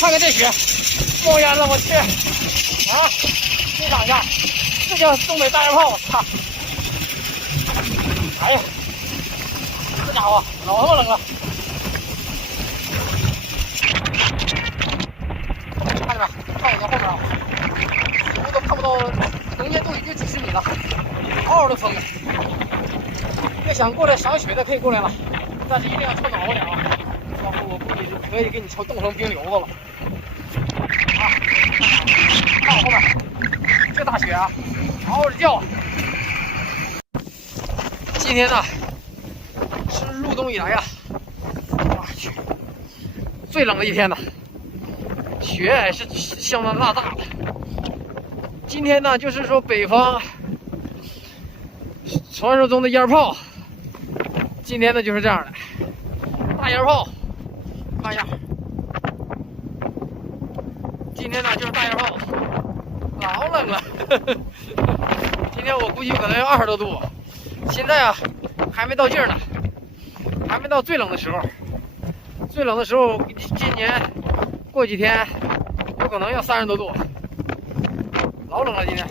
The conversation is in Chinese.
看看这雪，冒烟了，我去！啊，欣赏一下，这叫东北大烟炮，我操！哎呀，这家伙老他妈冷了！看见没？看我从后面啊，几乎都看不到，能见度已经几十米了，嗷嗷的风。要想过来赏雪的可以过来了，但是一定要穿暖和点啊，要不我估计就可以给你冻成冰瘤子了。啊，看我后面，这大雪啊，嗷嗷的叫。今天呢，是入冬以来呀，我去，最冷的一天呢，雪还是相当大的。今天呢，就是说北方传说中的烟炮，今天呢就是这样的，大烟炮，看一下，今天呢就是大烟炮，老冷了。今天我估计可能要20多度，现在啊还没到劲儿呢，还没到最冷的时候。最冷的时候，今年过几天有可能要30多度，老冷了今天。